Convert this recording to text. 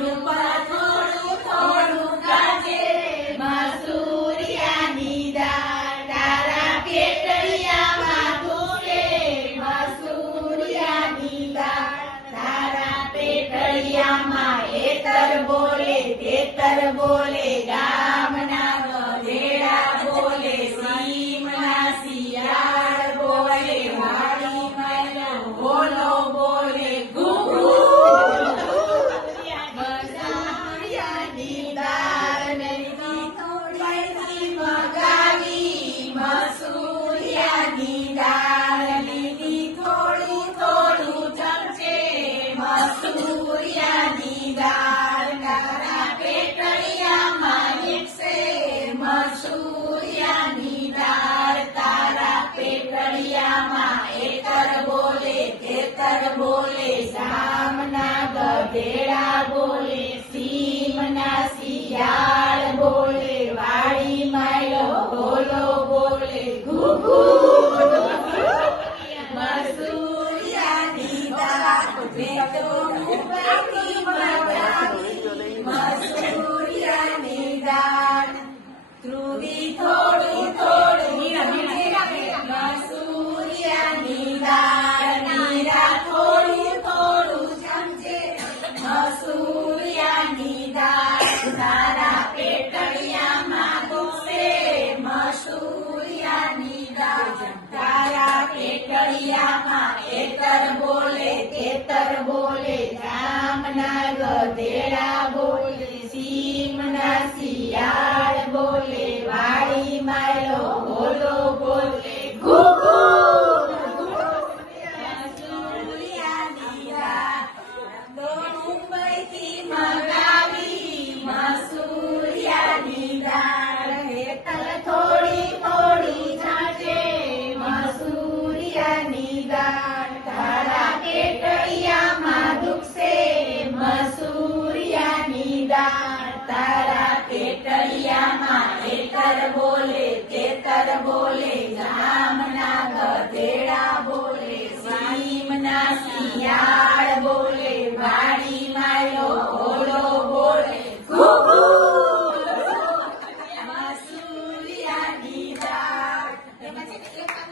ઉપર થોડું થોડું ગાજે મસૂરિયાની દાળ તારા પેટડિયામાં ધૂળે મસૂરિયાની દાળ તારા પેટડિયામાં એતર બોલે તેતર બોલે ગામના ગધેડા બોલે સીમના શિયાળ બોલે વાડી મૈલો બોલો બોલે ઘૂઘુ મસૂરિયાની દાળ નહીં થોડી મગાવી મસૂરિયાની દાળ લીધી થોડું થોડું ચમચે મસૂરિયાની દાળ તારા પેટડિયામાં નીકળે મસૂરિયાની દાળ તારા પેટડિયામાં એતર બોલે તેતર બોલે સામના ગધેડા બોલે સીમના શિયાળ બોલે વાડી માયલો બોલો બોલે ઘૂઘુ મસૂરિયાની દાળ મસૂરિયાની દાળ ધ્રુવી થોડું થોડું મસૂરિયાની દાળ નીરા થોડું થોડું ચમચે મસૂરિયાની દાળ તારા પેટડિયામાં ઘૂસે મસૂરિયાની દાળ તારા પેટડિયામાં એતર બોલે તેતર બોલે ગામના ગધેડા બોલે સીમના શિયાળ બોલે વાડી માયલો બોલો બોલે ઘૂઘુ મસૂરિયાની દાળ તો મુંબઈથી મંગાવી મસૂરિયાની દાળ હેતલ થોડી થોડી છાંટે મસૂરિયાની દાળ તારા પેટડિયામાં દુખશે મસૂરિયાની દાળ તારા પેટડિયામાં એતર બોલે તેતર બોલે ગામના ગધેડા બોલે સીમના શિયાળ બોલે